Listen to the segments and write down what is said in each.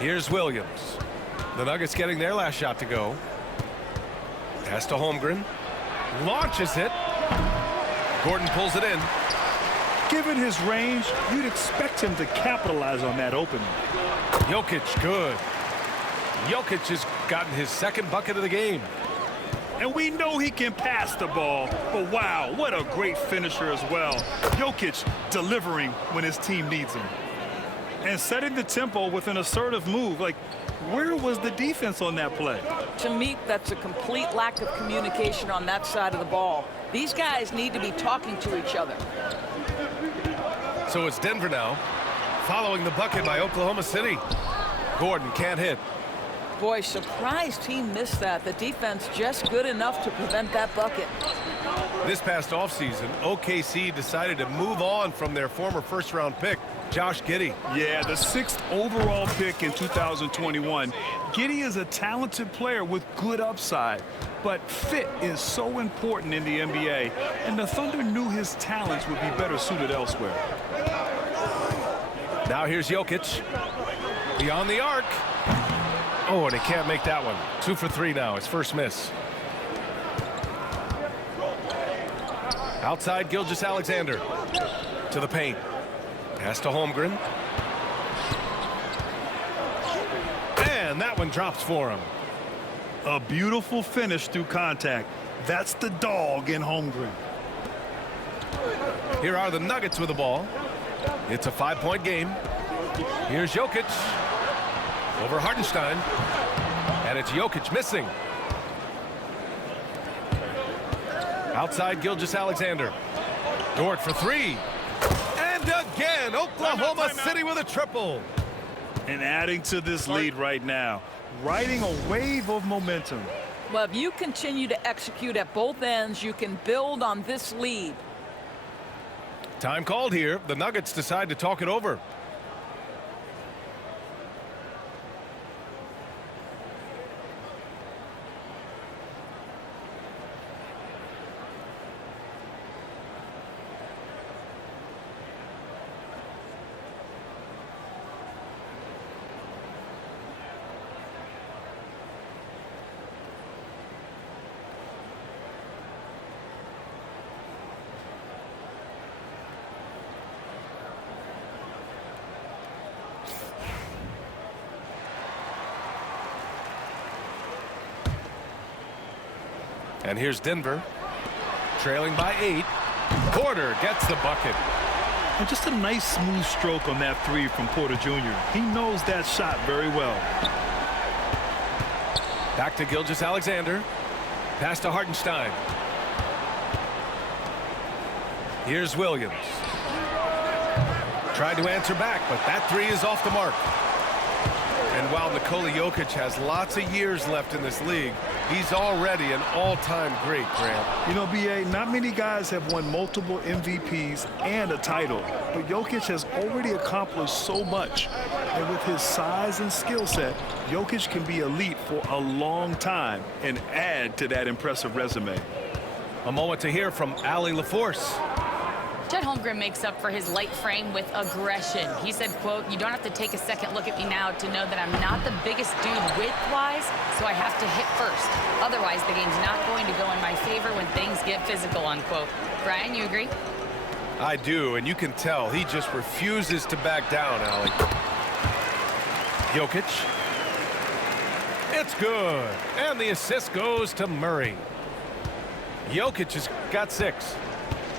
Here's Williams. The Nuggets getting their last shot to go. Pass to Holmgren. Launches it. Gordon pulls it in. Given his range, you'd expect him to capitalize on that opening. Jokic, good. Jokic has gotten his second bucket of the game. And we know he can pass the ball, but wow, what a great finisher as well. Jokic delivering when his team needs him. And setting the tempo with an assertive move. Like, where was the defense on that play? To me, that's a complete lack of communication on that side of the ball. These guys need to be talking to each other. So it's Denver now, following the bucket by Oklahoma City. Gordon can't hit. Boy, surprised he missed that. The defense just good enough to prevent that bucket. This past offseason, OKC decided to move on from their former first-round pick, Josh Giddey. Yeah, the 6th overall pick in 2021. Giddey is a talented player with good upside, but fit is so important in the NBA, and the Thunder knew his talents would be better suited elsewhere. Now here's Jokic. Beyond the arc. Oh, and he can't make that one. 2 for 3 now, his first miss. Outside, Gilgeous-Alexander. To the paint. Pass to Holmgren. And that one drops for him. A beautiful finish through contact. That's the dog in Holmgren. Here are the Nuggets with the ball. It's a 5-point game. Here's Jokic. Over Hartenstein. And it's Jokic missing. Outside, Gilgeous-Alexander. Dort for 3. And again, Oklahoma City with a triple. And adding to this lead right now, riding a wave of momentum. Well, if you continue to execute at both ends, you can build on this lead. Time called here. The Nuggets decide to talk it over. And here's Denver, trailing by 8. Porter gets the bucket. And just a nice smooth stroke on that 3 from Porter Jr. He knows that shot very well. Back to Gilgeous-Alexander. Pass to Hartenstein. Here's Williams. Tried to answer back, but that 3 is off the mark. And while Nikola Jokic has lots of years left in this league, he's already an all-time great, Grant. You know, B.A., not many guys have won multiple MVPs and a title, but Jokic has already accomplished so much. And with his size and skill set, Jokic can be elite for a long time and add to that impressive resume. A moment to hear from Allie LaForce. Chet Holmgren makes up for his light frame with aggression. He said, quote, "You don't have to take a second look at me now to know that I'm not the biggest dude width-wise, so I have to hit first. Otherwise, the game's not going to go in my favor when things get physical," unquote. Brian, you agree? I do, and you can tell he just refuses to back down, Allie. Jokic. It's good. And the assist goes to Murray. Jokic has got 6.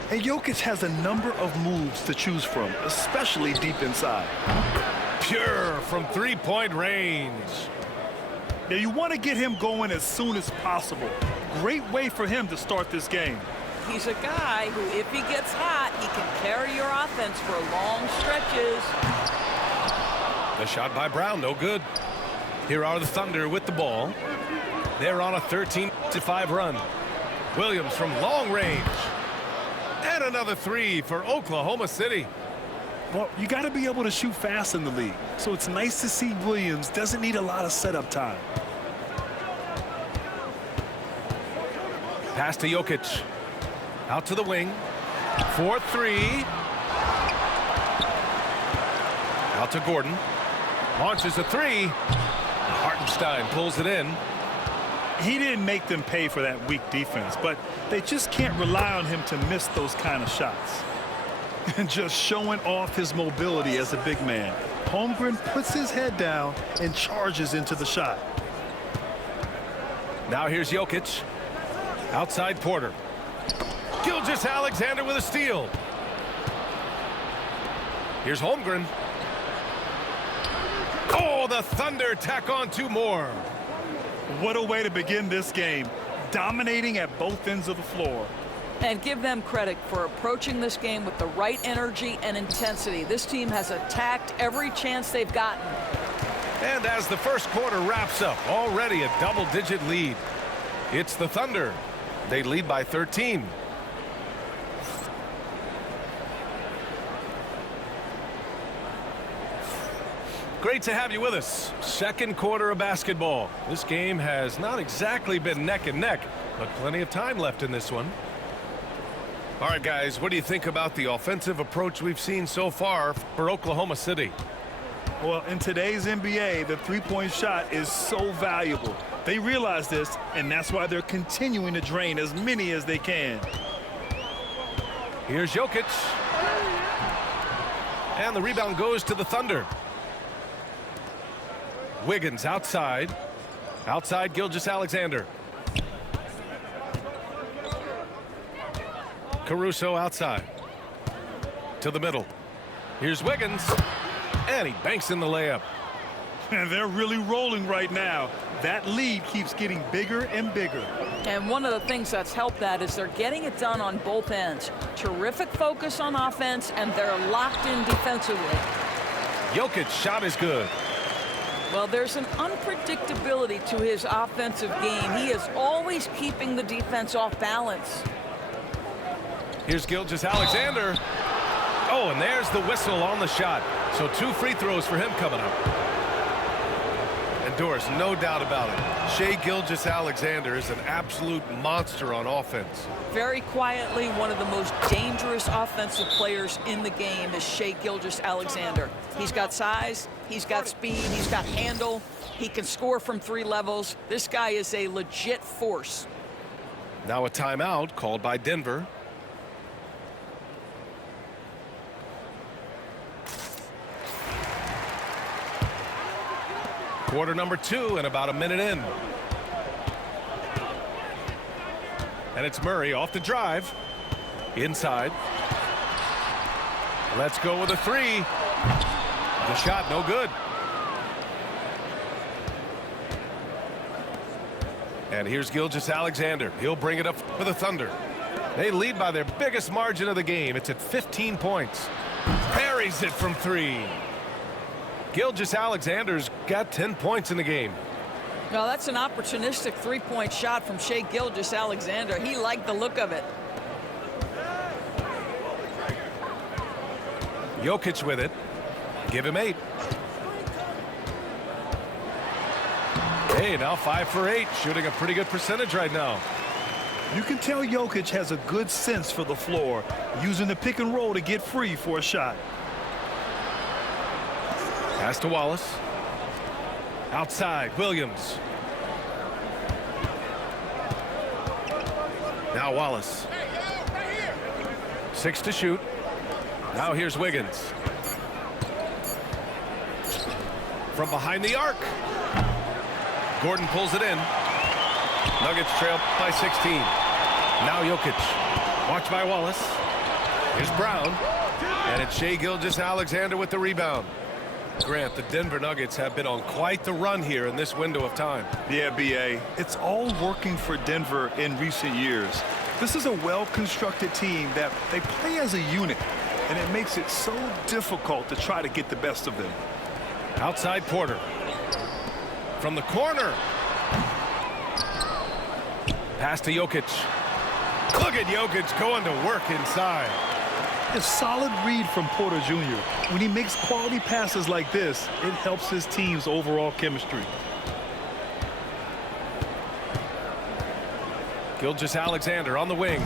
And Jokic has a number of moves to choose from, especially deep inside. Pure from three-point range. Now, you want to get him going as soon as possible. Great way for him to start this game. He's a guy who, if he gets hot, he can carry your offense for long stretches. The shot by Brown, no good. Here are the Thunder with the ball. They're on a 13-5 run. Williams from long range. And another 3 for Oklahoma City. Well, you got to be able to shoot fast in the league. So it's nice to see Williams doesn't need a lot of setup time. Pass to Jokic. Out to the wing. 4-3. Out to Gordon. Launches a three. Hartenstein pulls it in. He didn't make them pay for that weak defense, but they just can't rely on him to miss those kind of shots. And just showing off his mobility as a big man. Holmgren puts his head down and charges into the shot. Now here's Jokic. Outside Porter. Gilgeous-Alexander with a steal. Here's Holmgren. Oh, the Thunder tack on 2 more. What a way to begin this game. Dominating at both ends of the floor. And give them credit for approaching this game with the right energy and intensity. This team has attacked every chance they've gotten. And as the first quarter wraps up, already a double-digit lead. It's the Thunder. They lead by 13. Great to have you with us. Second quarter of basketball. This game has not exactly been neck and neck, but plenty of time left in this one. All right, guys, what do you think about the offensive approach we've seen so far for Oklahoma City? Well, in today's NBA, the three-point shot is so valuable. They realize this, and that's why they're continuing to drain as many as they can. Here's Jokic. And the rebound goes to the Thunder. Wiggins outside. Outside Gilgeous-Alexander. Caruso outside. To the middle. Here's Wiggins. And he banks in the layup. And they're really rolling right now. That lead keeps getting bigger and bigger. And one of the things that's helped that is they're getting it done on both ends. Terrific focus on offense, and they're locked in defensively. Jokic's shot is good. Well, there's an unpredictability to his offensive game. He is always keeping the defense off balance. Here's Gilgeous-Alexander. Oh, and there's the whistle on the shot. So 2 free throws for him coming up. And Doris, no doubt about it, Shai Gilgeous-Alexander is an absolute monster on offense. Very quietly, one of the most dangerous offensive players in the game is Shai Gilgeous-Alexander. He's got size, he's got speed, he's got handle, he can score from 3 levels. This guy is a legit force. Now a timeout called by Denver. Quarter number 2 and about a minute in. And it's Murray off the drive. Inside. Let's go with a 3. The shot no good. And here's Gilgeous-Alexander. He'll bring it up for the Thunder. They lead by their biggest margin of the game. It's at 15 points. Parries it from 3. Gilgeous-Alexander's got 10 points in the game. Well, that's an opportunistic 3-point shot from Shai Gilgeous-Alexander. He liked the look of it. Jokic with it. Give him 8. Hey, now 5 for 8. Shooting a pretty good percentage right now. You can tell Jokic has a good sense for the floor, using the pick and roll to get free for a shot. Pass to Wallace. Outside, Williams. Now Wallace. 6 to shoot. Now here's Wiggins. From behind the arc. Gordon pulls it in. Nuggets trail by 16. Now Jokic. Watched by Wallace. Here's Brown. And it's Shai Gilgeous-Alexander with the rebound. Grant, the Denver Nuggets have been on quite the run here in this window of time. Yeah, B.A. It's all working for Denver in recent years. This is a well-constructed team that they play as a unit, and it makes it so difficult to try to get the best of them. Outside Porter. From the corner. Pass to Jokic. Look at Jokic going to work inside. A solid read from Porter Jr. When he makes quality passes like this, it helps his team's overall chemistry. Gilgeous-Alexander on the wing.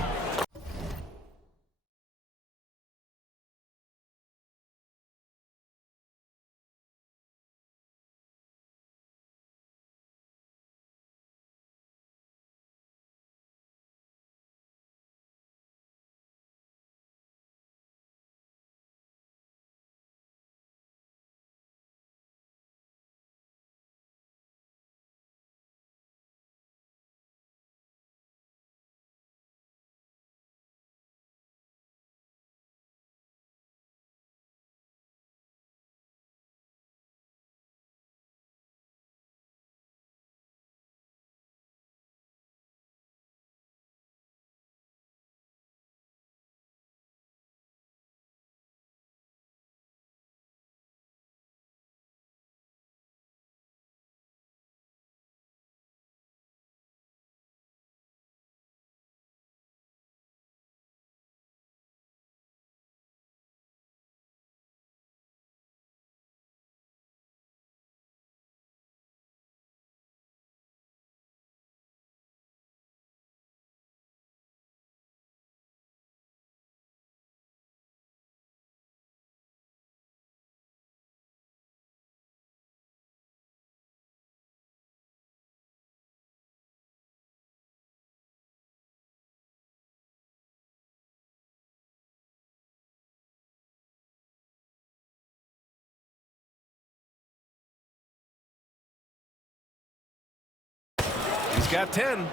at 10.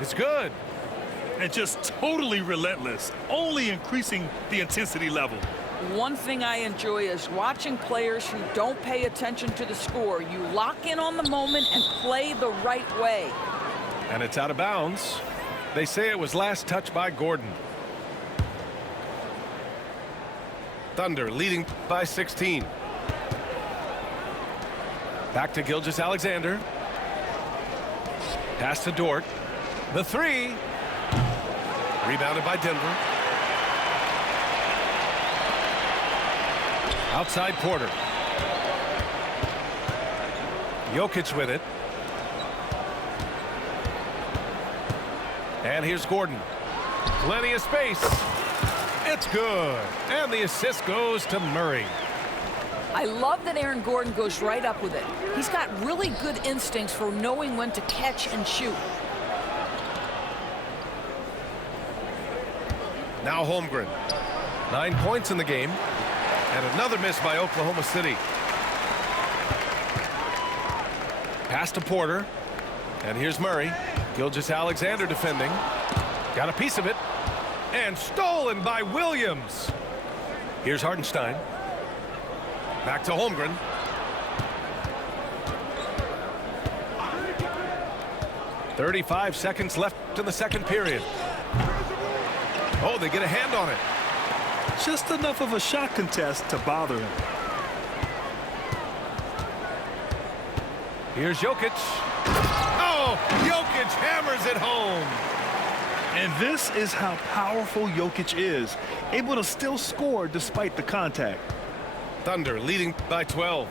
It's good. And just totally relentless, only increasing the intensity level. One thing I enjoy is watching players who don't pay attention to the score. You lock in on the moment and play the right way. And it's out of bounds. They say it was last touched by Gordon. Thunder leading by 16. Back to Gilgeous-Alexander. Pass to Dort. The three. Rebounded by Denver. Outside Porter. Jokic with it. And here's Gordon. Plenty of space. It's good. And the assist goes to Murray. I love that Aaron Gordon goes right up with it. He's got really good instincts for knowing when to catch and shoot. Now Holmgren. 9 points in the game. And another miss by Oklahoma City. Pass to Porter. And here's Murray. Gilgeous-Alexander defending. Got a piece of it. And stolen by Williams. Here's Hartenstein. Back to Holmgren. "35 seconds left in the second period." Oh, they get a hand on it. Just enough of a shot contest to bother him. Here's Jokic. Oh, Jokic hammers it home. And this is how powerful Jokic is, able to still score despite the contact. Thunder leading by 12.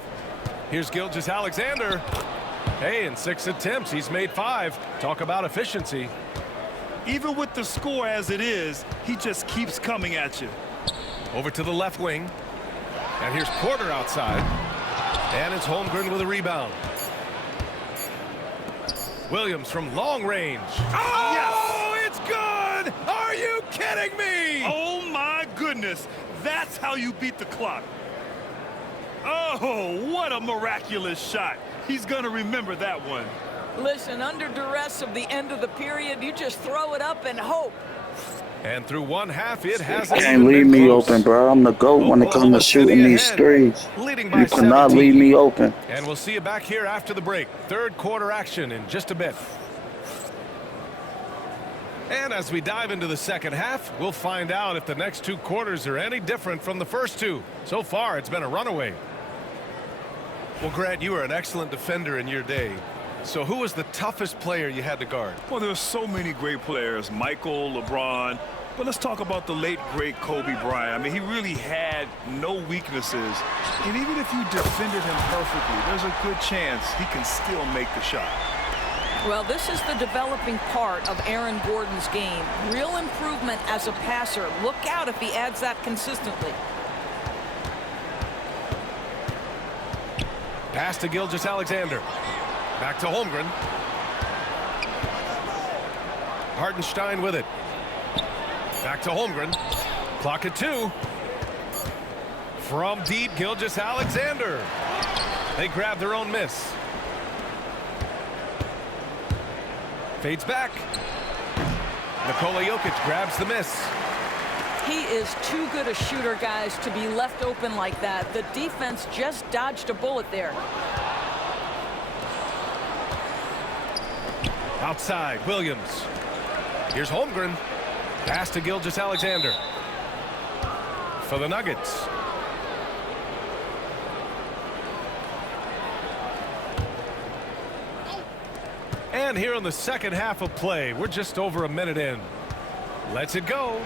Here's Gilgeous-Alexander. Hey, in 6 attempts, he's made 5. Talk about efficiency. Even with the score as it is, he just keeps coming at you. Over to the left wing. And here's Porter outside. And it's Holmgren with a rebound. Williams from long range. Oh, yes! It's good! Are you kidding me? Oh, my goodness. That's how you beat the clock. Oh, what a miraculous shot. He's going to remember that one. Listen, under duress of the end of the period, you just throw it up and hope. And through one half, it hasn't Can't leave me open, bro. I'm the GOAT when it comes to shooting these threes. Leading by You cannot 17. leave me open. And we'll see you back here after the break. Third quarter action in just a bit. And as we dive into the second half, we'll find out if the next 2 quarters are any different from the first 2. So far, it's been a runaway. Well, Grant, you were an excellent defender in your day. So who was the toughest player you had to guard? Well, there's so many great players, Michael, LeBron, but let's talk about the late, great Kobe Bryant. I mean, he really had no weaknesses, and even if you defended him perfectly, there's a good chance he can still make the shot. Well, this is the developing part of Aaron Gordon's game. Real improvement as a passer. Look out if he adds that consistently. Pass to Gilgeous-Alexander. Back to Holmgren. Hartenstein with it. Back to Holmgren. Clock at 2. From deep, Gilgeous-Alexander. They grab their own miss. Fades back. Nikola Jokic grabs the miss. He is too good a shooter, guys, to be left open like that. The defense just dodged a bullet there. Outside, Williams. Here's Holmgren. Pass to Gilgeous-Alexander. For the Nuggets. And here in the second half of play, we're just over a minute in. Lets it go.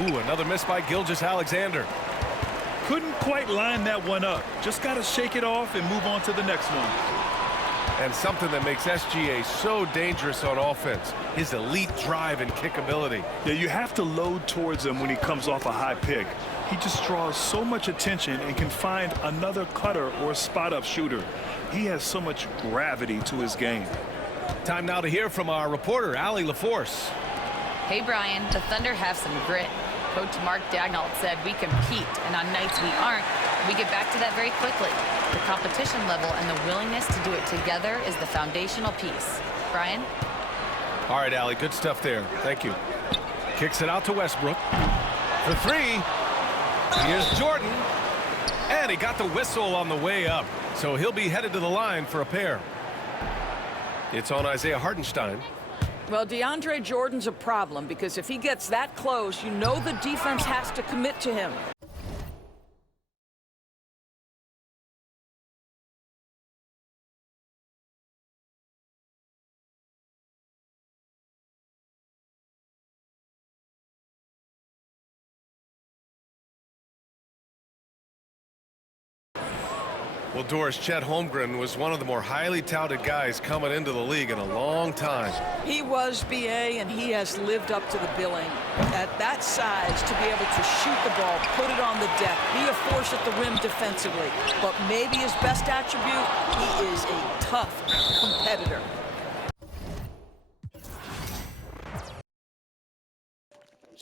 Ooh, another miss by Gilgeous-Alexander. Couldn't quite line that one up. Just got to shake it off and move on to the next one. And something that makes SGA so dangerous on offense, his elite drive and kick ability. Yeah, you have to load towards him when he comes off a high pick. He just draws so much attention and can find another cutter or spot-up shooter. He has so much gravity to his game. Time now to hear from our reporter, Allie LaForce. Hey, Brian, the Thunder have some grit. Coach Mark Daigneault said we compete, and on nights we aren't, We get back to that very quickly. The competition level and the willingness to do it together is the foundational piece. Brian? All right, Allie, good stuff there. Thank you. Kicks it out to Westbrook. For three. Here's Jordan. And he got the whistle on the way up. So he'll be headed to the line for a pair. It's on Isaiah Hartenstein. Well, DeAndre Jordan's a problem because if he gets that close, you know the defense has to commit to him. Well, Doris, Chet Holmgren was one of the more highly touted guys coming into the league in a long time. He was, BA, and he has lived up to the billing. At that size, to be able to shoot the ball, put it on the deck, be a force at the rim defensively. But maybe his best attribute, he is a tough competitor.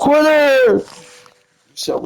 Quitter! So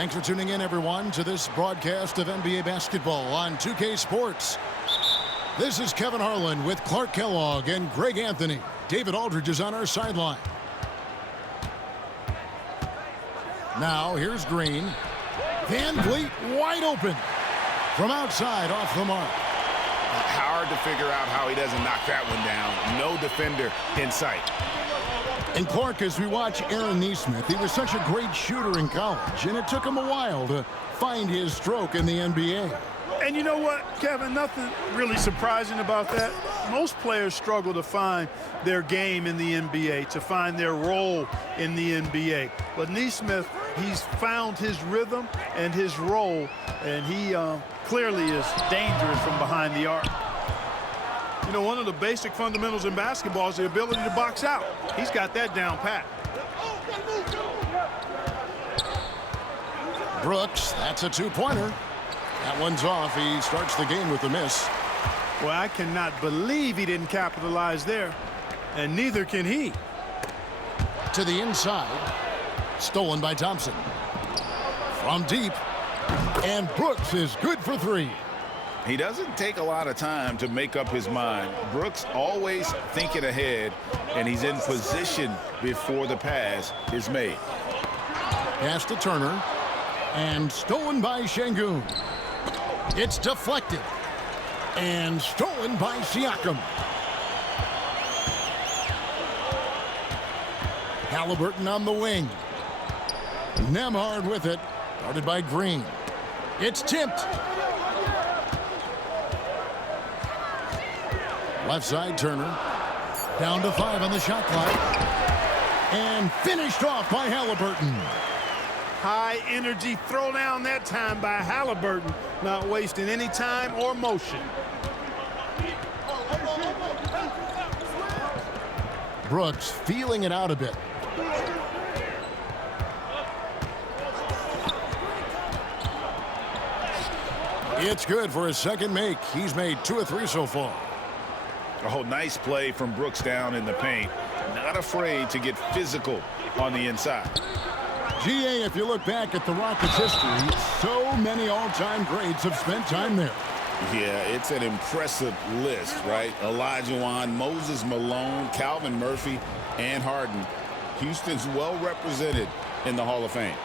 thanks for tuning in, everyone, to this broadcast of NBA basketball on 2K Sports. This is Kevin Harlan with Clark Kellogg and Greg Anthony. David Aldridge is on our sideline. Now, here's Green. Van Vliet wide open. From outside, off the mark. Hard to figure out how he doesn't knock that one down. No defender in sight. And Clark, as we watch Aaron Nesmith, he was such a great shooter in college, and it took him a while to find his stroke in the NBA. And you know what, Kevin, nothing really surprising about that. Most players struggle to find their game in the NBA, to find their role in the NBA. But Nesmith, he's found his rhythm and his role, and he clearly is dangerous from behind the arc. You know, one of the basic fundamentals in basketball is the ability to box out. He's got that down pat. Brooks, that's a two-pointer. That one's off. He starts the game with a miss. Well, I cannot believe he didn't capitalize there, and neither can he. To the inside. Stolen by Thompson. From deep. And Brooks is good for three. He doesn't take a lot of time to make up his mind. Brooks always thinking ahead, and he's in position before the pass is made. Pass to Turner. And stolen by Şengün. It's deflected. And stolen by Siakam. Halliburton on the wing. Nembhard with it. Guarded by Green. It's tipped. Left side, Turner. Down to 5 on the shot clock. And finished off by Halliburton. High energy throw down that time by Halliburton, not wasting any time or motion. Brooks feeling it out a bit. It's good for his second make. He's made 2 of 3 so far. Oh, nice play from Brooks down in the paint. Not afraid to get physical on the inside. GA, if you look back at the Rockets' history, so many all-time greats have spent time there. Yeah, it's an impressive list, right? Olajuwon, Moses Malone, Calvin Murphy, and Harden. Houston's well represented in the Hall of Fame.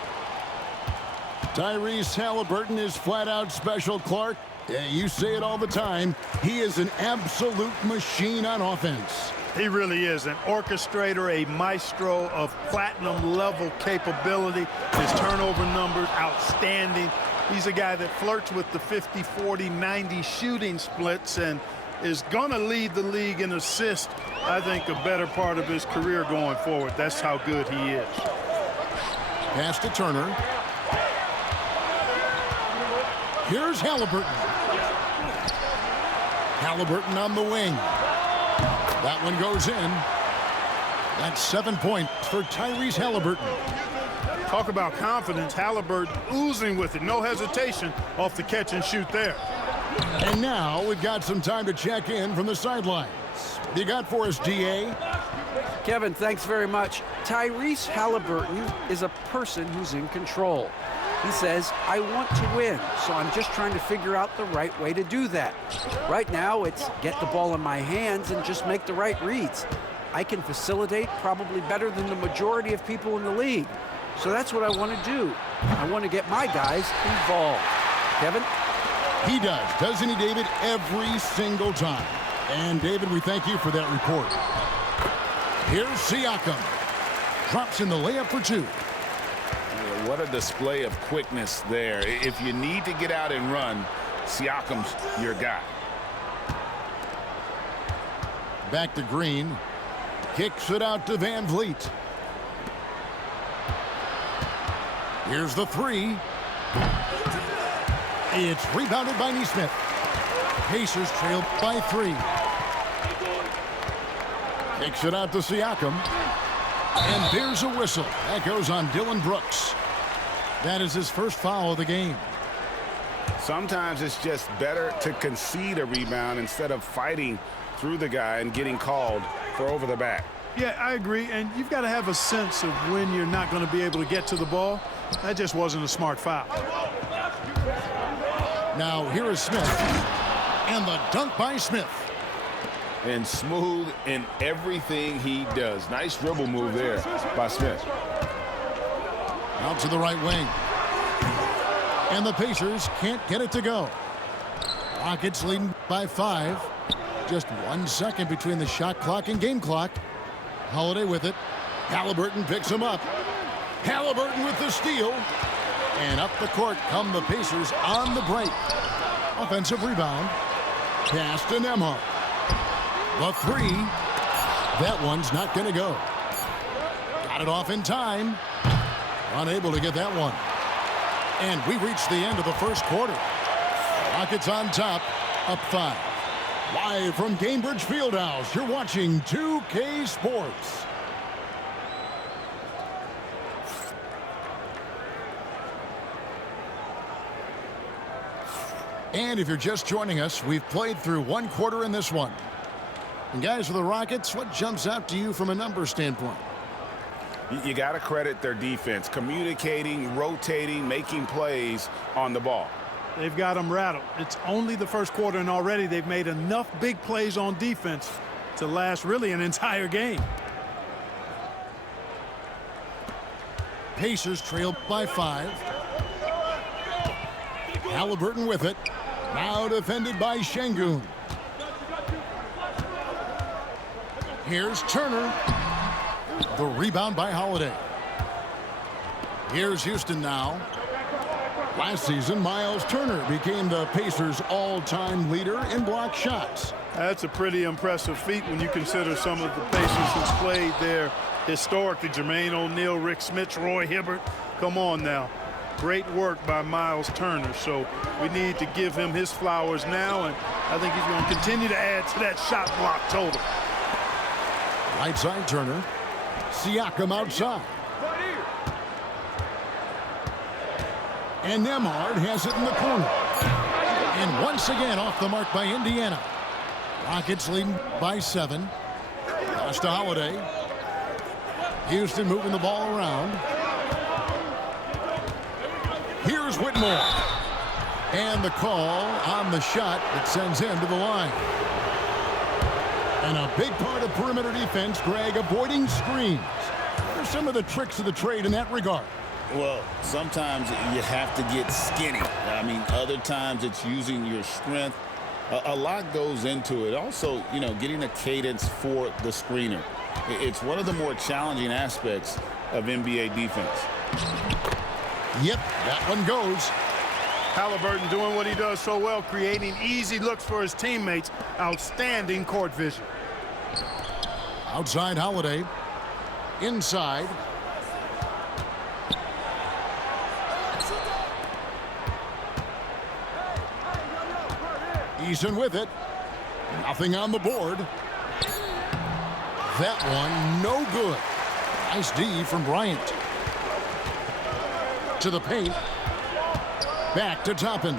Tyrese Haliburton is flat-out special, Clark. Yeah, you say it all the time. He is an absolute machine on offense. He really is an orchestrator, a maestro of platinum-level capability. His turnover numbers, outstanding. He's a guy that flirts with the 50, 40, 90 shooting splits and is going to lead the league in assists, I think, a better part of his career going forward. That's how good he is. Pass to Turner. Here's Haliburton. Haliburton on the wing. That one goes in. That's 7 points for Tyrese Haliburton. Talk about confidence. Haliburton oozing with it. No hesitation off the catch and shoot there. And now we've got some time to check in from the sidelines. What you got for us, DA? Kevin, thanks very much. Tyrese Haliburton is a person who's in control. He says, I want to win, so I'm just trying to figure out the right way to do that. Right now, it's get the ball in my hands and just make the right reads. I can facilitate probably better than the majority of people in the league. So that's what I want to do. I want to get my guys involved. Kevin? He does, doesn't he, David? Every single time. And, David, we thank you for that report. Here's Siakam. Drops in the layup for 2. What a display of quickness there. If you need to get out and run, Siakam's your guy. Back to Green. Kicks it out to Van Vliet. Here's the 3. It's rebounded by Nesmith. Pacers trail by 3. Kicks it out to Siakam. And there's a whistle. That goes on Dillon Brooks. That is his first foul of the game. Sometimes it's just better to concede a rebound instead of fighting through the guy and getting called for over the back. Yeah, I agree. And you've got to have a sense of when you're not going to be able to get to the ball. That just wasn't a smart foul. Now here is Smith. And the dunk by Smith. And smooth in everything he does. Nice dribble move there by Smith. Out to the right wing. And the Pacers can't get it to go. Rockets leading by 5. Just 1 second between the shot clock and game clock. Holiday with it. Haliburton picks him up. Haliburton with the steal. And up the court come the Pacers on the break. Offensive rebound. Pass to Nembhard. The 3. That one's not going to go. Got it off in time. Unable to get that one. And we reach the end of the first quarter. Rockets on top, up 5. Live from Gainbridge Fieldhouse, you're watching 2K Sports. And if you're just joining us, we've played through 1 quarter in this one. And guys, for the Rockets, what jumps out to you from a numbers standpoint? You got to credit their defense, communicating, rotating, making plays on the ball. They've got them rattled. It's only the first quarter, and already they've made enough big plays on defense to last really an entire game. Pacers trail by 5. Haliburton with it. Now defended by Şengün. Here's Turner. The rebound by Holiday. Here's Houston now. Last season, Miles Turner became the Pacers' all-time leader in block shots. That's a pretty impressive feat when you consider some of the Pacers who's played there historically. Jermaine O'Neal, Rick Smits, Roy Hibbert. Come on now. Great work by Miles Turner. So we need to give him his flowers now, and I think he's going to continue to add to that shot block total. Right side Turner. Siakam outside. And Nembhard has it in the corner. And once again off the mark by Indiana. Rockets leading by 7. Pass to Holiday. Houston moving the ball around. Here's Whitmore. And the call on the shot that sends him to the line. And a big part of perimeter defense, Greg, avoiding screens. What are some of the tricks of the trade in that regard? Well, sometimes you have to get skinny. I mean, other times it's using your strength. A lot goes into it. Also, you know, getting a cadence for the screener. It's one of the more challenging aspects of NBA defense. Yep, that one goes. Haliburton doing what he does so well, creating easy looks for his teammates. Outstanding court vision. Outside Holiday. Inside. Eason with it. Nothing on the board. That one no good. Nice D from Bryant. To the paint. Back to Toppin.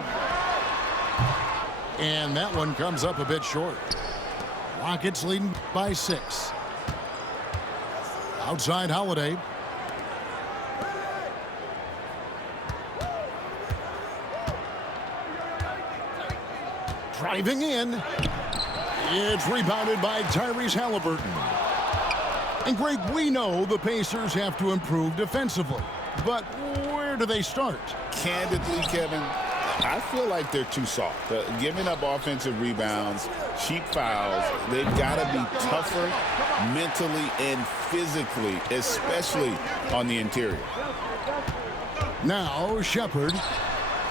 And that one comes up a bit short. Rockets leading by 6. Outside Holiday. Driving in. It's rebounded by Tyrese Haliburton. And Greg, we know the Pacers have to improve defensively. But where do they start? Candidly, Kevin, I feel like they're too soft. Giving up offensive rebounds, cheap fouls, they've got to be tougher mentally and physically, especially on the interior. Now Shepard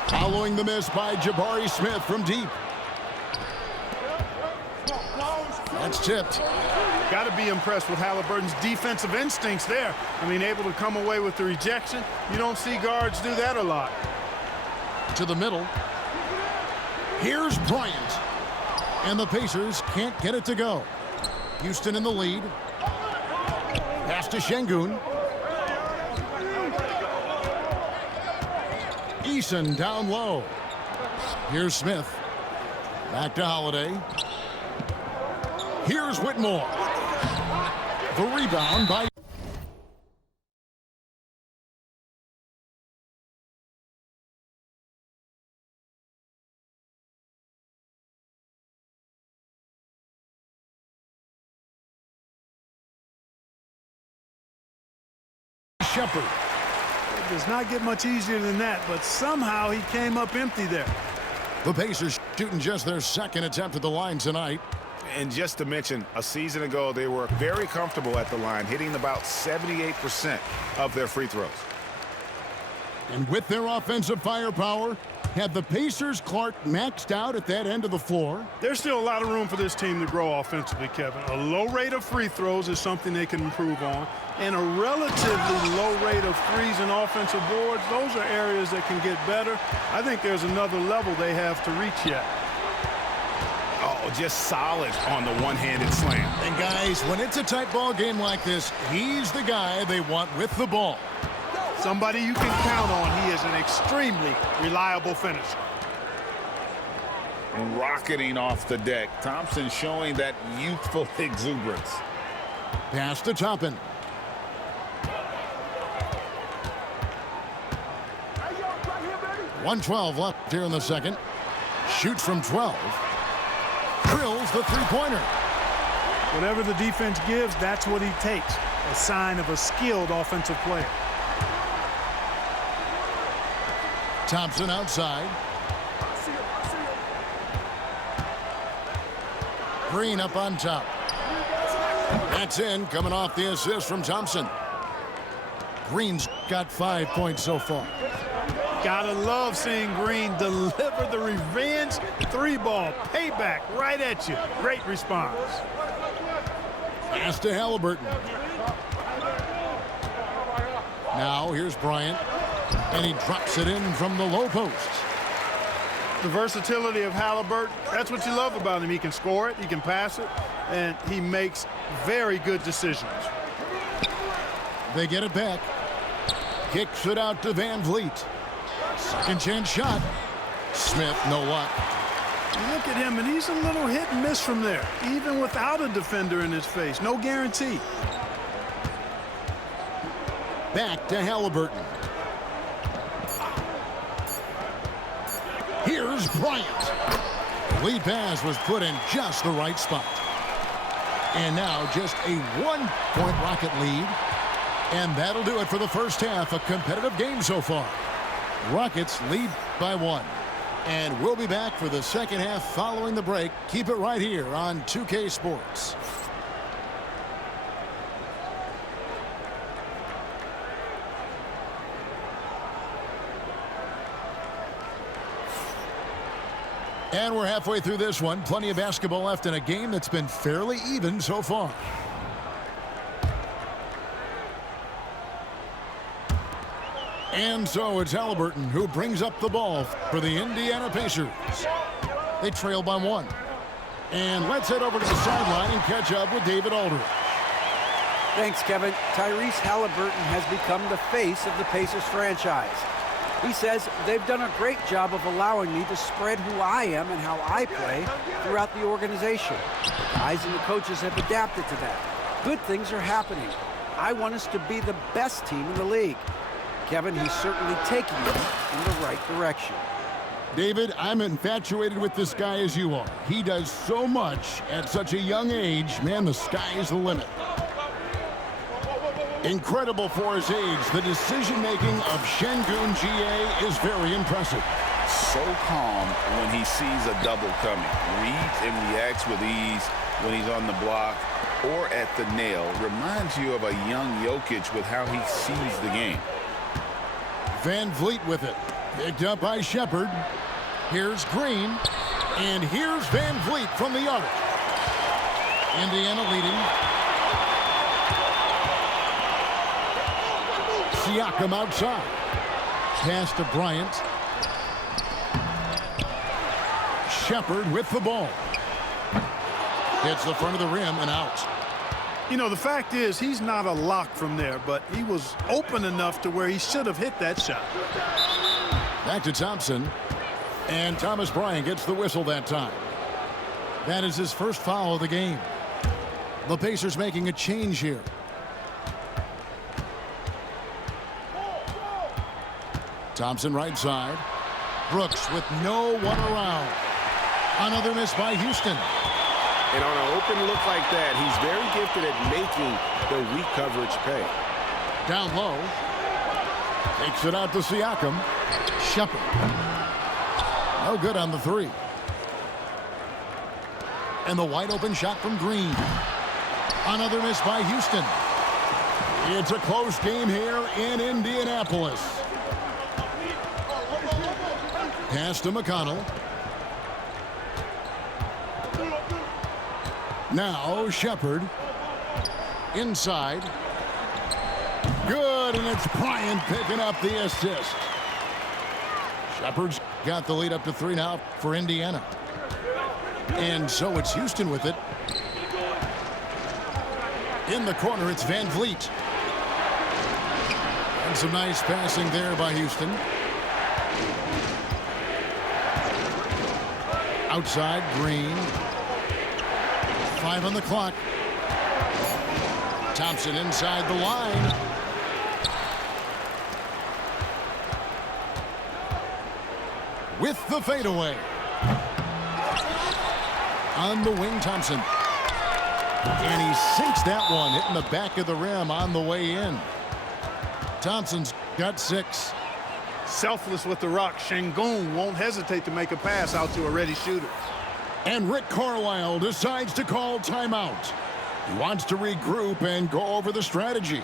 following the miss by Jabari Smith from deep. That's tipped. Got to be impressed with Haliburton's defensive instincts there. I mean, able to come away with the rejection. You don't see guards do that a lot. To the middle. Here's Bryant. And the Pacers can't get it to go. Houston in the lead. Pass to Şengün. Eason down low. Here's Smith. Back to Holiday. Here's Whitmore. The rebound by Shepard. It does not get much easier than that, but somehow he came up empty there. The Pacers shooting just their second attempt at the line tonight. And just to mention, a season ago, they were very comfortable at the line, hitting about 78% of their free throws. And with their offensive firepower, have the Pacers, Clark, maxed out at that end of the floor? There's still a lot of room for this team to grow offensively, Kevin. A low rate of free throws is something they can improve on, and a relatively low rate of threes and offensive boards. Those are areas that can get better. I think there's another level they have to reach yet. Oh, just solid on the one-handed slam. And guys, when it's a tight ball game like this, he's the guy they want with the ball. Somebody you can count on. He is an extremely reliable finisher. Rocketing off the deck. Thompson showing that youthful exuberance. Pass to Toppin. .112 left here in the second. Shoots from 12. Drills the three-pointer. Whatever the defense gives, that's what he takes. A sign of a skilled offensive player. Thompson outside. Green up on top. That's in, coming off the assist from Thompson. Green's got 5 points so far. Gotta love seeing Green deliver the revenge three-ball. Payback right at you. Great response. Pass to Haliburton. Now here's Bryant. And he drops it in from the low post. The versatility of Haliburton, that's what you love about him. He can score it, he can pass it, and he makes very good decisions. They get it back. Kicks it out to Van Vliet. Second chance shot. Smith, no luck. You look at him, and he's a little hit and miss from there, even without a defender in his face. No guarantee. Back to Halliburton. Here's Bryant. The lead pass was put in just the right spot. And now just a 1-point Rocket lead. And that'll do it for the first half. A competitive game so far. Rockets lead by 1. And we'll be back for the second half following the break. Keep it right here on 2K Sports. And we're halfway through this one. Plenty of basketball left in a game that's been fairly even so far. And so it's Halliburton who brings up the ball for the Indiana Pacers. They trail by 1. And let's head over to the sideline and catch up with David Aldridge. Thanks, Kevin. Tyrese Halliburton has become the face of the Pacers franchise. He says they've done a great job of allowing me to spread who I am and how I play throughout the organization. The guys and the coaches have adapted to that. Good things are happening. I want us to be the best team in the league. Kevin, he's certainly taking them in the right direction. David, I'm infatuated with this guy as you are. He does so much at such a young age. Man, the sky is the limit. Incredible for his age. The decision-making of Şengün GA is very impressive. So calm when he sees a double coming. Reads and reacts with ease when he's on the block or at the nail. Reminds you of a young Jokic with how he sees the game. Van Vliet with it. Picked up by Shepherd. Here's Green. And here's Van Vliet from the arc. Indiana leading. Siakam outside. Pass to Bryant. Shepherd with the ball. Hits the front of the rim and out. You know, the fact is he's not a lock from there, but he was open enough to where he should have hit that shot. Back to Thompson. And Thomas Bryant gets the whistle that time. That is his first foul of the game. The Pacers making a change here. Thompson right side. Brooks with no one around. Another miss by Houston. And on an open look like that, he's very gifted at making the weak coverage pay. Down low. Takes it out to Siakam. Shepherd. No good on the 3. And the wide open shot from Green. Another miss by Houston. It's a close game here in Indianapolis. Pass to McConnell. Now Shepherd. Inside. Good, and it's Bryant picking up the assist. Shepherd's got the lead up to 3 now for Indiana. And so it's Houston with it. In the corner, it's Van Vliet. And some nice passing there by Houston. Outside, Green. 5 on the clock. Thompson inside the line. With the fadeaway. On the wing, Thompson. And he sinks that one, hitting the back of the rim on the way in. Thompson's got 6. Selfless with the rock. Şengün won't hesitate to make a pass out to a ready shooter. And Rick Carlisle decides to call timeout. He wants to regroup and go over the strategy.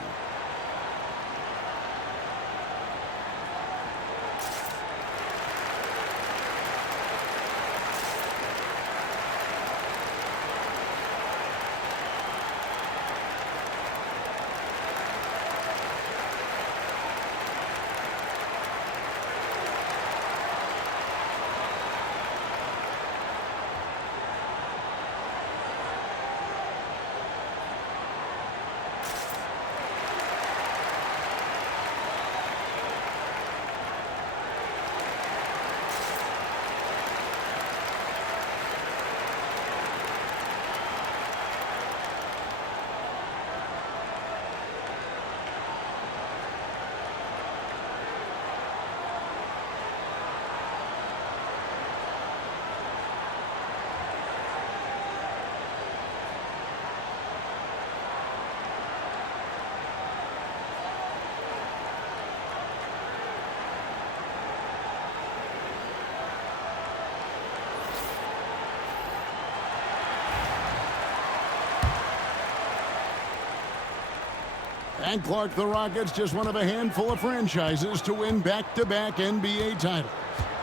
And Clark, the Rockets, just one of a handful of franchises to win back-to-back NBA titles.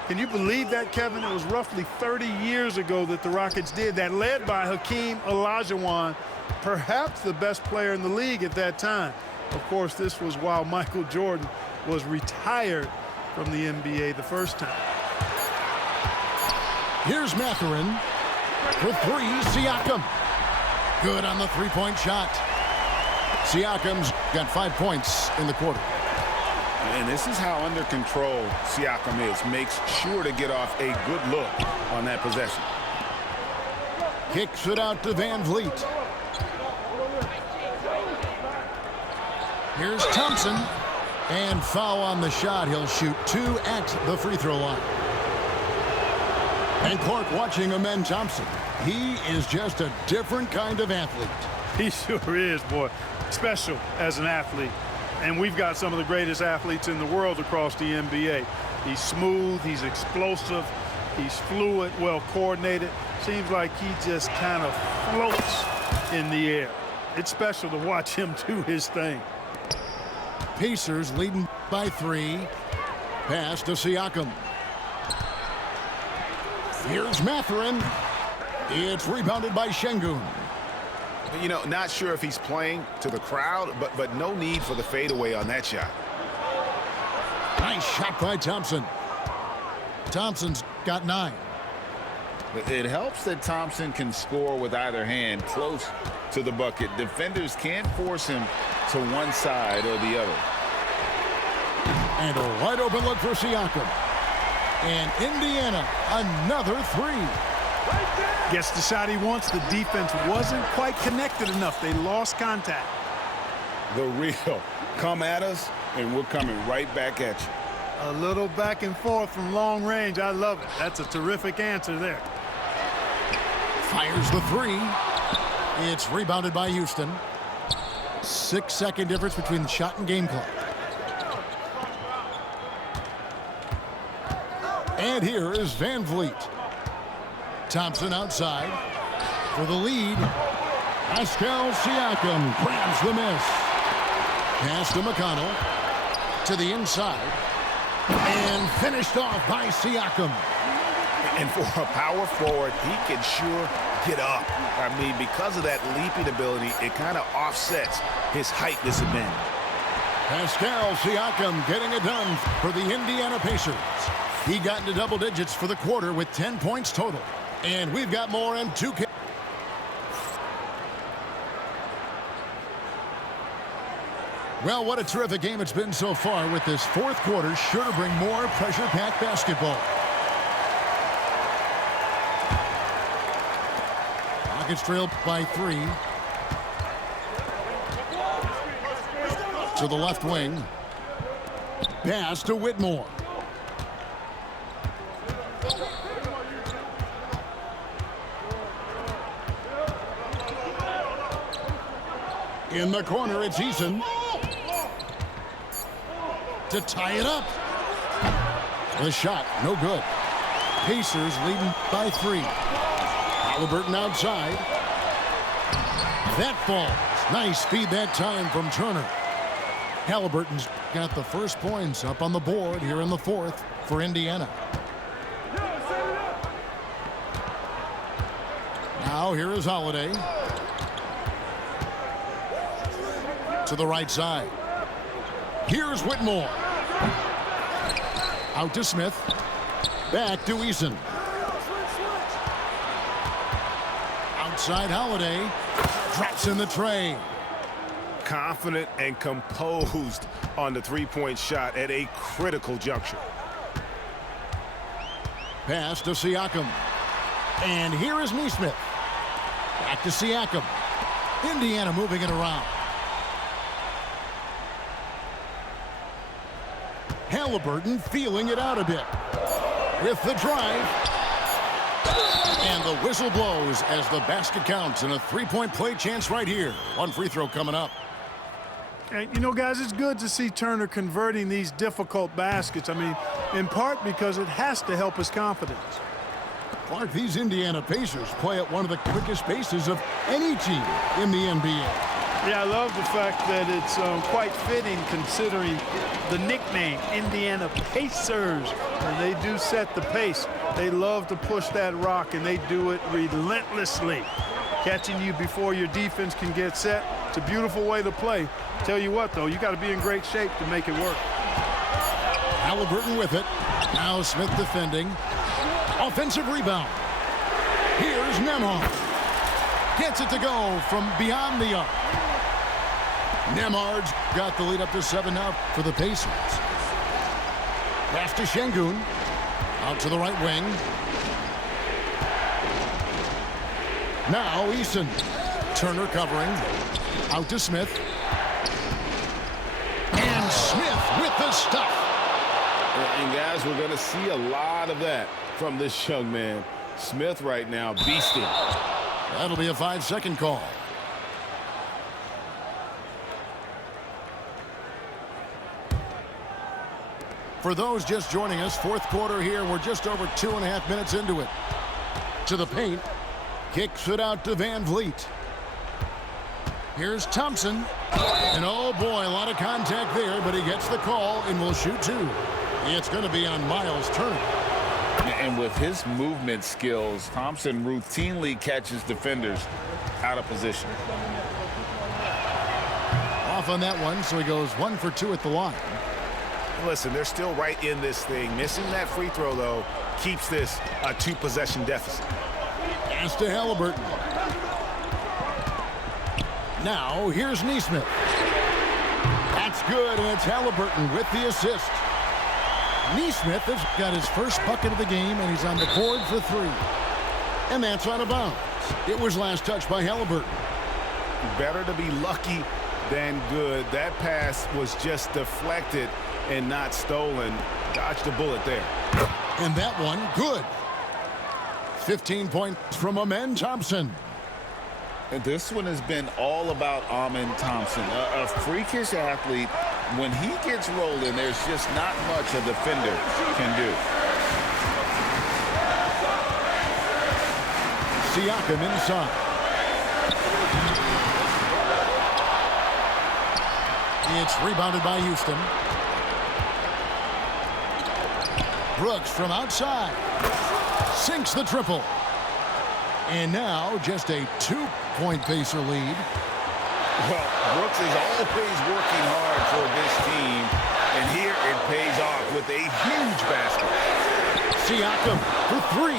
Can you believe that, Kevin? It was roughly 30 years ago that the Rockets did that, led by Hakeem Olajuwon, perhaps the best player in the league at that time. Of course, this was while Michael Jordan was retired from the NBA the first time. Here's Mathurin for three. Siakam. Good on the three-point shot. Siakam's got 5 points in the quarter. And this is how under control Siakam is. Makes sure to get off a good look on that possession. Kicks it out to Van Vliet. Here's Thompson. And foul on the shot. He'll shoot 2 at the free throw line. And Clark watching Amen Thompson. He is just a different kind of athlete. He sure is, boy. Special as an athlete. And we've got some of the greatest athletes in the world across the NBA. He's smooth, he's explosive, he's fluid, well coordinated. Seems like he just kind of floats in the air. It's special to watch him do his thing. Pacers leading by 3. Pass to Siakam. Here's Mathurin. It's rebounded by Şengün. You know, not sure if he's playing to the crowd, but no need for the fadeaway on that shot. Nice shot by Thompson. Thompson's got 9. It helps that Thompson can score with either hand close to the bucket. Defenders can't force him to one side or the other. And a wide open look for Siakam. And Indiana, another 3. Gets the shot he wants. The defense wasn't quite connected enough. They lost contact. The real come at us, and we're coming right back at you. A little back and forth from long range. I love it. That's a terrific answer there. Fires the 3. It's rebounded by Houston. 6-second difference between the shot and game clock. And here is Van Vliet. Thompson outside for the lead. Pascal Siakam grabs the miss. Pass to McConnell. To the inside. And finished off by Siakam. And for a power forward, he can sure get up. I mean, because of that leaping ability, it kind of offsets his height disadvantage. Pascal Siakam getting it done for the Indiana Pacers. He got into double digits for the quarter with 10 points total. And we've got more in 2K. Well, what a terrific game it's been so far, with this fourth quarter sure to bring more pressure-packed basketball. Rockets trail by 3. To the left wing. Pass to Whitmore. In the corner, it's Eason. To tie it up. The shot, no good. Pacers leading by 3. Haliburton outside. That falls. Nice speed that time from Turner. Haliburton's got the first points up on the board here in the fourth for Indiana. Now here is Holiday. To the right side. Here's Whitmore. Out to Smith. Back to Eason. Outside Holiday. Drops in the tray. Confident and composed on the three-point shot at a critical juncture. Pass to Siakam. And here is Nesmith. Back to Siakam. Indiana moving it around. Haliburton feeling it out a bit. With the drive. And the whistle blows as the basket counts, and a three-point play chance right here. One free throw coming up. And, you know, guys, it's good to see Turner converting these difficult baskets. I mean, in part because it has to help his confidence. Clark, these Indiana Pacers play at one of the quickest paces of any team in the NBA. Yeah, I love the fact that it's quite fitting considering the nickname, Indiana Pacers. And they do set the pace. They love to push that rock, and they do it relentlessly. Catching you before your defense can get set. It's a beautiful way to play. Tell you what, though, you got to be in great shape to make it work. Halliburton with it. Now Smith defending. Offensive rebound. Here's Nembhard. Gets it to go from beyond the arc. Nembhard's got the lead up to 7 now for the Pacers. Pass to Şengün. Out to the right wing. Now Eason. Turner covering. Out to Smith. And Smith with the stuff. And guys, we're going to see a lot of that from this young man. Smith right now beasting. That'll be a 5-second call. For those just joining us, fourth quarter here. We're just over 2.5 minutes into it. To the paint. Kicks it out to Van Vliet. Here's Thompson. And oh boy, a lot of contact there, but he gets the call and will shoot 2. It's going to be on Miles Turner. And with his movement skills, Thompson routinely catches defenders out of position. Off on that one, so he goes 1 for 2 at the line. Listen, they're still right in this thing. Missing that free throw, though, keeps this a 2-possession deficit. Pass to Halliburton. Now, here's Nesmith. That's good, and it's Halliburton with the assist. Nesmith has got his first bucket of the game, and he's on the board for 3. And that's out of bounds. It was last touched by Halliburton. Better to be lucky than good. That pass was just deflected and not stolen. Dodged a bullet there. And that one, good. 15 points from Amen Thompson. And this one has been all about Amen Thompson, a freakish athlete. When he gets rolling, there's just not much a defender can do. Siakam inside. It's rebounded by Houston. Brooks from outside. Sinks the triple. And now just a 2-point Pacer lead. Well, Brooks is always working hard for this team, and here it pays off with a huge basket. Siakam for 3.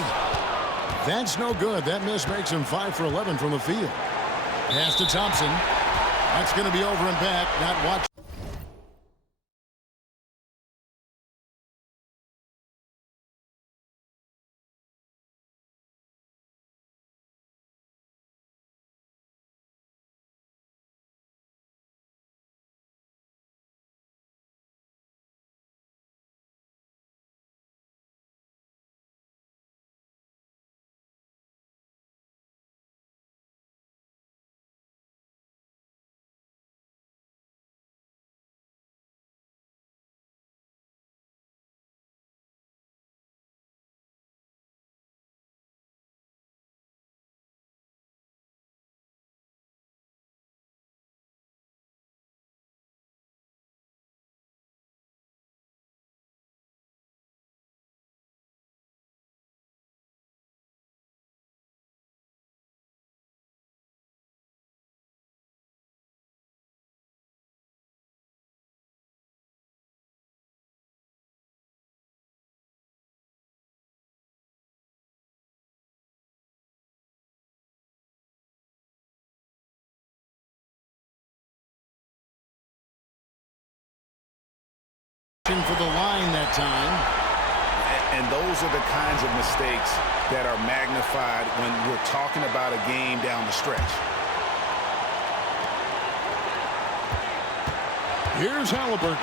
That's no good. That miss makes him 5 for 11 from the field. Pass to Thompson. That's going to be over and back. Not watch. For the line that time. And those are the kinds of mistakes that are magnified when we're talking about a game down the stretch. Here's Halliburton.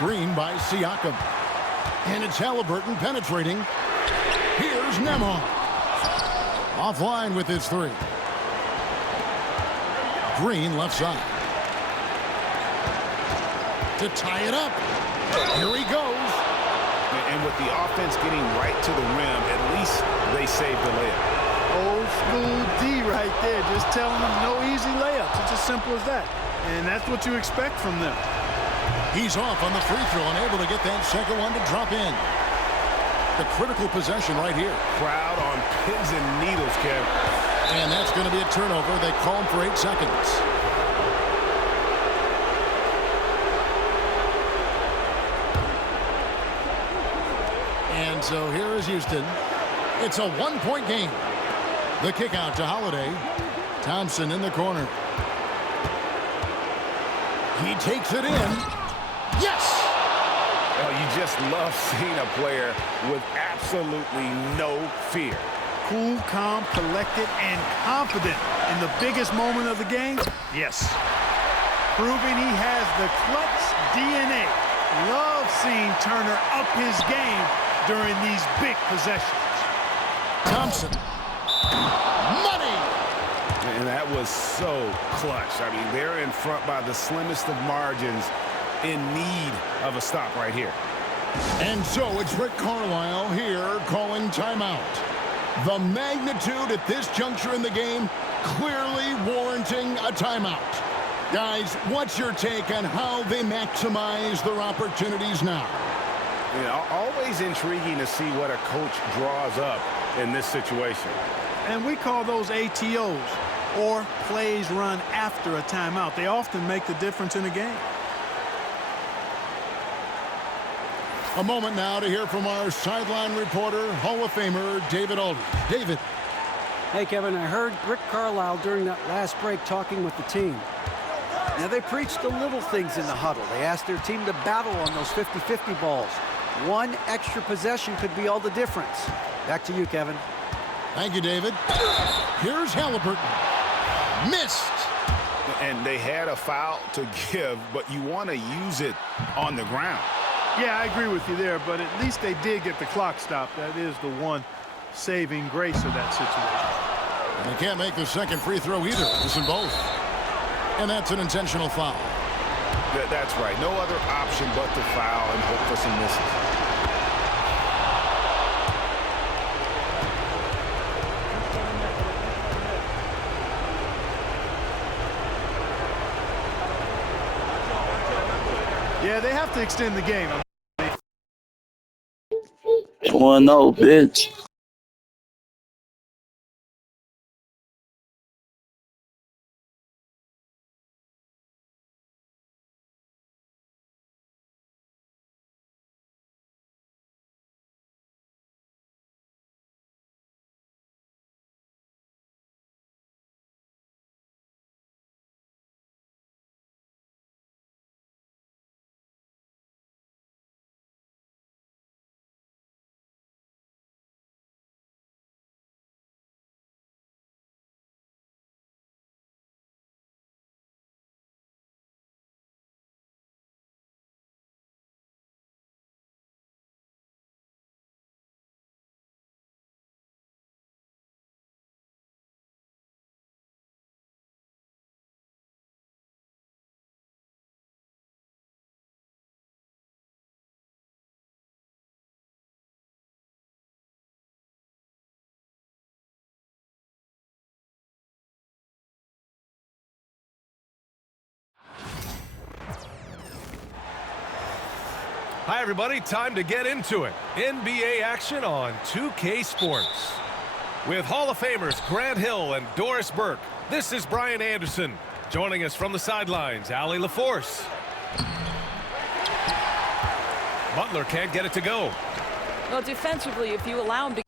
Screen by Siakam. And it's Halliburton penetrating. Here's Nembhard. Offline with his 3. Green left side. To tie it up. Here he goes. And with the offense getting right to the rim, at least they saved the layup. Old school D right there, just telling them no easy layups. It's as simple as that. And that's what you expect from them. He's off on the free throw and able to get that second one to drop in. The critical possession right here. Crowd on pins and needles, Kev. And that's going to be a turnover. They call him for 8 seconds. And so here is Houston. It's a 1-point game. The kick out to Holiday. Thompson in the corner. He takes it in. Yes! Oh, you just love seeing a player with absolutely no fear. Cool, calm, collected, and confident in the biggest moment of the game? Yes. Proving he has the clutch DNA. Love seeing Turner up his game during these big possessions. Thompson. Money! And that was so clutch. I mean, they're in front by the slimmest of margins, in need of a stop right here. And so it's Rick Carlisle here calling timeout. The magnitude at this juncture in the game clearly warranting a timeout. Guys, what's your take on how they maximize their opportunities now? You know, always intriguing to see what a coach draws up in this situation. And we call those ATOs, or plays run after a timeout. They often make the difference in a game. A moment now to hear from our sideline reporter, Hall of Famer David Aldridge. David. Hey, Kevin, I heard Rick Carlisle during that last break talking with the team. Now, they preached the little things in the huddle. They asked their team to battle on those 50-50 balls. One extra possession could be all the difference. Back to you, Kevin. Thank you, David. Here's Halliburton. Missed. And they had a foul to give, but you want to use it on the ground. Yeah, I agree with you there, but at least they did get the clock stopped. That is the one saving grace of that situation. And they can't make the second free throw either. Missing both. And that's an intentional foul. That's right. No other option but to foul and hope for some misses. Yeah, they have to extend the game. 1-0, bitch. Hi, everybody. Time to get into it. NBA action on 2K Sports. With Hall of Famers Grant Hill and Doris Burke, this is Brian Anderson. Joining us from the sidelines, Allie LaForce. Butler can't get it to go. Well, defensively, if you allow him to